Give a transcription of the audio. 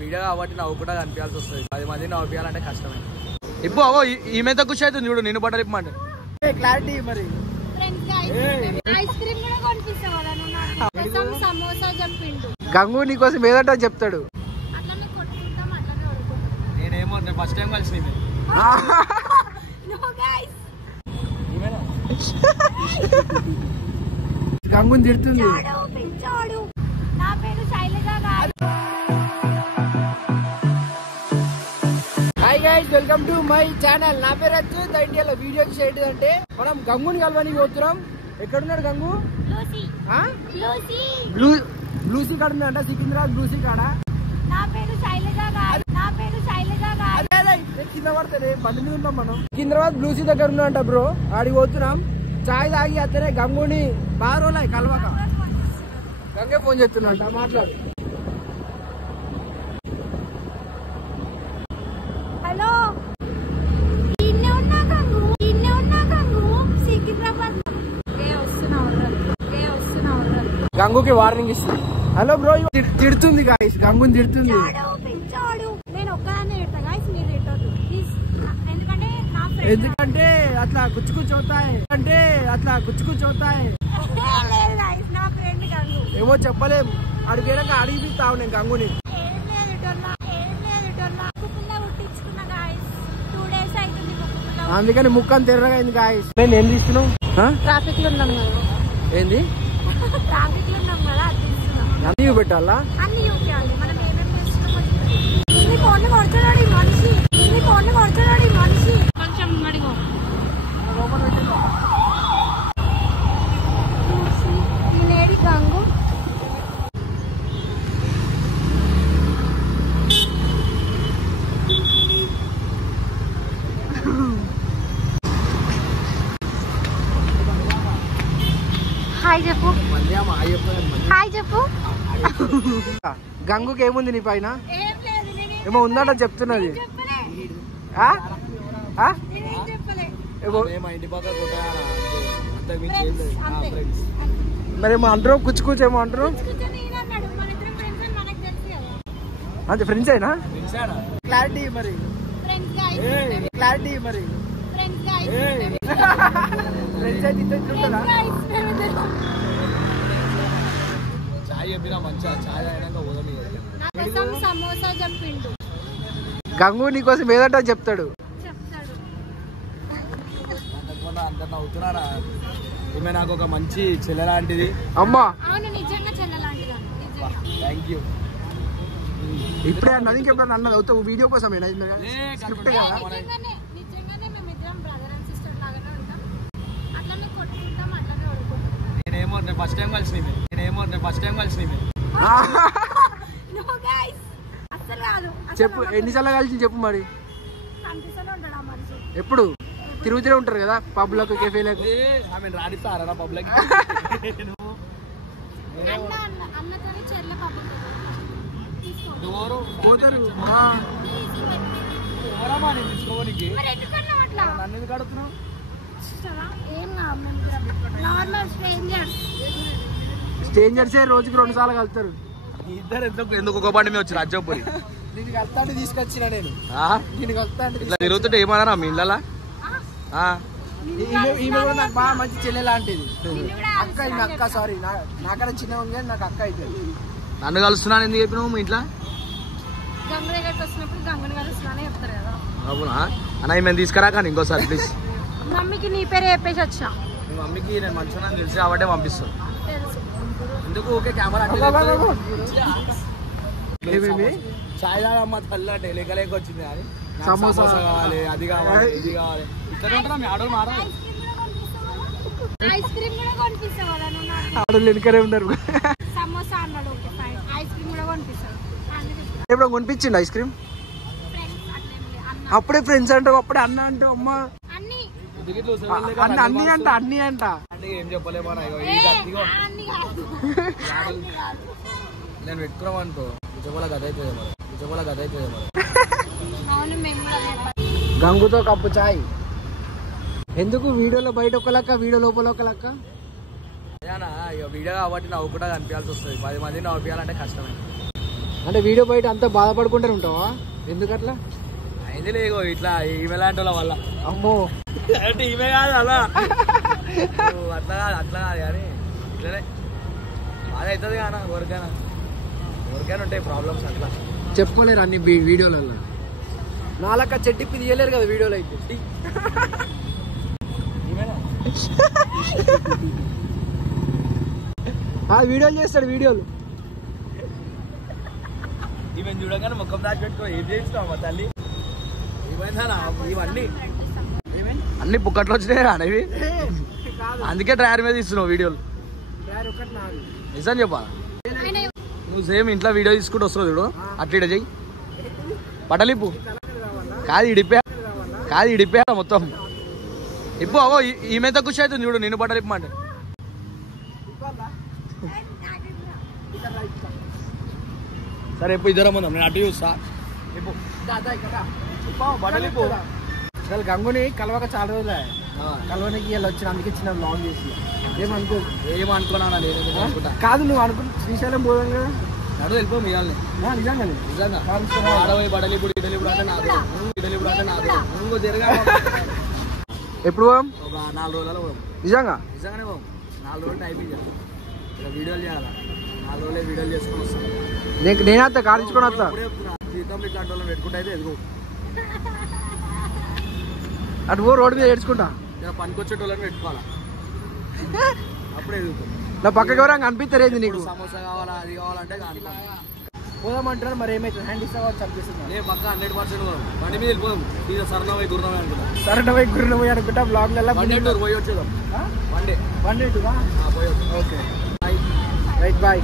Video కాబట్టి నవ్వుకుంటా కనిపించాల్సి వస్తుంది. 10 మంది నవ్వుపియాలంటే కష్టమే. ఇప్పుడు అవో ఈమెతో ఖుషి అవుతుంది చూడు. నేను బట్టలు ఇప్పమంటే క్లారిటీ మరి గంగు నీకోసం ఏదంటే చెప్తాడు. నేనేమో ఫస్ట్ టైం కలిసి గంగుని తిడుతుంది. Hi guys, welcome to my channel. నా పేరు అచ్చు. ఇండియాలో వీడియో ఏంటిదంటే మనం గంగుని కలవడానికి పోతున్నాం. ఎక్కడున్నాడు గంగు? బ్లూసీ కాడ ఉందంట, సికింద్రాబాద్ బ్లూసీ కాడ. కింద పడతానే బండి మీద ఉన్నాం మనం. సికింద్రాబాద్ బ్లూసీ దగ్గర ఉన్నదంట బ్రో. ఆడికి పోతున్నాం. చాయ్ తాగి అతనే గంగుని బాగా రోజులు కలవక. గంగే ఫోన్ చేస్తున్నట్ట, మాట్లాడు. హలో, గంగుకి వార్నింగ్ ఇస్తుంది. హలో బ్రో, తిడుతుంది గాయస్, గంగుని తిడుతుంది. ఎందుకంటే అట్లా గుచ్చుకుచోతాయి, ఏమో చెప్పలేము. అడిగేనాక అడిగిపిస్తావు నేను గంగుని. అందుకని ముక్కని తెర్రగా అయింది గాయస్. నేను ఏం తీస్తున్నావు? ట్రాఫిక్ లో ఉన్నాం కదా. ఏంది ట్రాఫిక్ లో ఉన్నాం కదా, అన్ని పెట్టాలా? అన్ని చూపించాలి. మనం ఏమేమి చేస్తున్నామో ఫోన్ కొడుతున్నాడు ఈ మనిషి, కొంచెం అడిగో. నేడి గంగు హాయ్ చెప్పు. హాయ్ చెప్పు. గంగుకి ఏముంది నీ పైన? ఏమో ఉందంట చెప్తున్నది. మరేమో అంటారు, కూర్చుకూచేమో అంటారు. అంతే ఫ్రెండ్స్ అయినా? క్లారిటీ మరి ఫ్రెండ్స్ అయితే చాయ్ చెప్పినా మంచిగా. చాయ్ అయినాక సమోసా చెప్పిండు. గంగు నీకోసం ఏదంటే చెప్తాడు. అందరు నవ్వుతున్నారా? ఈమె నాకు ఒక మంచి చెల్లె లాంటిది. అమ్మా నిజంగా చెల్లె లాంటిది. Thank you. ఇప్పుడే అన్నది, ఇంకెప్పుడు అన్నది అవుతావు వీడియో కోసం. స్క్రిప్ట్ కదా. నేనేమో ఫస్ట్ టైం కలిసి చెప్పు, ఎన్నిసార్లు కలిసి చెప్పు మరి. ఎప్పుడు తిరుగుతూనే ఉంటారు కదా పబ్లకు, కెఫేలకు. రాడిస్తారా పబ్లిక్? పోతారు. నన్ను ఎందుకు అడుగుతున్నావు? స్ట్రేంజర్సే రోజుకి 2 సార్లు కలుతారు. ఇద్దరు ఎందుకు ఒక బండి మీద వచ్చి రాజ్యపురి నేను కలుతాంటే తీసుకొచ్చిన. నేను ఇట్లా తిరుగుతుంటే ఏమన్నా మీ ఇళ్ళ? ఈమె కూడా నాకు బాగా మంచి చెల్లె లాంటిది. అక్క సారీ, నాకన్నా చిన్న ఉంది కానీ నాకు అక్క అయితే. నన్ను కలుస్తున్నాను ఎందుకు చెప్పినావు మీ ఇంట్లో? అవునా అన్న, మేము తీసుకురాక ఇంకోసారి ప్లీజ్. మమ్మీకి నీ పేరు చెప్పేసి వచ్చా. మీ మమ్మీకి నేను మంచిగా తెలిసి కాబట్టి పంపిస్తాను. ఎందుకు ఓకే కెమెరా చాయ్ తాగమ్మ తల్లి అంటే లేక వచ్చింది. అది సమోసా కావాలి, అది కావాలి, ఇది కావాలి. ఇక్కడ ఉంటారా మీ ఆడోళ్ళు? మారా ఐస్ క్రీమ్ కూడా కొనిపిస్తావా? ఆడోళ్ళు వెనకనే ఉన్నారు. సమోసా అన్నాడు, ఓకే ఫైన్. ఐస్ క్రీమ్ కూడా కొనిపిస్తావు. ఎప్పుడు కొనిపించిండు ఐస్ క్రీమ్? అప్పుడే ఫ్రెండ్స్ అంటావు, అప్పుడే అన్న అంటావు. అమ్మ అన్ని అంట ఏం చెప్పలేమో. నేను పెట్టుకున్నామనుకో నిజమలా గద అవుతుంది. గంగుతో కప్పు చాయ్ ఎందుకు? వీడియోలో బయట ఒక లెక్క, వీడియో లోపల ఒక లెక్క. వీడియో కాబట్టి నవ్వుకుంటా కనిపించాల్సి వస్తుంది. 10 మంది నవ్వుపియాలంటే కష్టమే. అంటే వీడియో బయట అంతా బాధపడుకుంటూనే ఉంటావా? ఎందుకట్లా? అయింది లేగో ఇట్లా ఈమె లాంటి వాళ్ళ వల్ల. అమ్మో అంటే ఈమె కాదు అలా అట్లా కాదు కానీ ఇట్లనే బాధ అవుతుంది కానీ ఎవరికైనా ఉంటాయి ప్రాబ్లమ్స్ అట్లా చెప్పలేరు అన్ని వీడియోలలో. నాలక చెట్టిప్పి తీయలేరు కదా వీడియోలో అయితే. వీడియోలు చేస్తాడు వీడియోలు. ఈమె చూడగానే ముఖం దాచి పెట్టుకో ఏం చేస్తావు మా తల్లి? ఇవన్నీ అన్ని పుక్కట్లో వచ్చినాయి అనేవి. అందుకే డ్రైవర్ మీద ఇస్తున్నావు వీడియోలు. నిజం చెప్పా నువ్వు సేమ్ ఇంట్లో వీడియో తీసుకుంటూ వస్తున్నావు చూడు అట్లా ఇడ చెయ్యి. పటలిప్పు కాదు ఇడిపే మొత్తం ఇప్పు. అవో ఈమెతో ఖుషి అవుతుంది చూడు నేను పటలిప్పు మాట. సరే ఇప్పుడు ఇద్దరం ఉందాం నేను అటు చూస్తా. బట్టలిప్పు అసలు గంగుని కలవక చాలా రోజులే. కలవనికి ఇలా వచ్చిన అందుకే చిన్న లాంగ్ చేసి ఏమనుకున్నా కాదు నువ్వు అనుకున్న శ్రీశైలం పోదాం కదా. నడు వెళ్ళిపో మియాలని నిజంగా ఆడపోయి బట్టలిప్పుడు ఇటలిప్పుడు అంటే నాది ఇటలిప్పుడు అంటే నాది ఇంకో తిరగా. ఎప్పుడు పోదాం? ఒక 4 రోజులలో పోదాం. నిజంగానే పోదాం. 4 రోజులు టైం ఇవ్వాలి. ఇలా వీడియోలు చేయాలా 4 రోజులే వీడియోలు చేసుకొని వస్తాను. నేను వస్తా కాల్చుకొని వస్తా. జీతం ఇట్లాంటి వాళ్ళని పెట్టుకుంటే అయితే ఎదుగు అటు పో రోడ్డు మీద ఏడ్చుకుంటా. పనికొచ్చేటోళ్ళని పెట్టుకోవాలా అప్పుడే ఎదుగుతాం. నా పక్కకి ఎవరైనా కనిపిస్తారేంది నీకు? సమోసా కావాలా అది కావాలంటే పోదామంటారు మరి ఏమైతుంది? హ్యాండ్ ఇస్తావా చంపేస్తుంది. నేను పక్క 100% పోదాం. బండి మీద వెళ్ళిపోదాం. ఇది సరణమై గుర్రమై అనుకుంటా. సరణమై గుర్రమై అనుకుంటా. బ్లాగ్లలో వన్ డే పోయి వచ్చేదాం. వన్ డే పోయి. Okay right bye.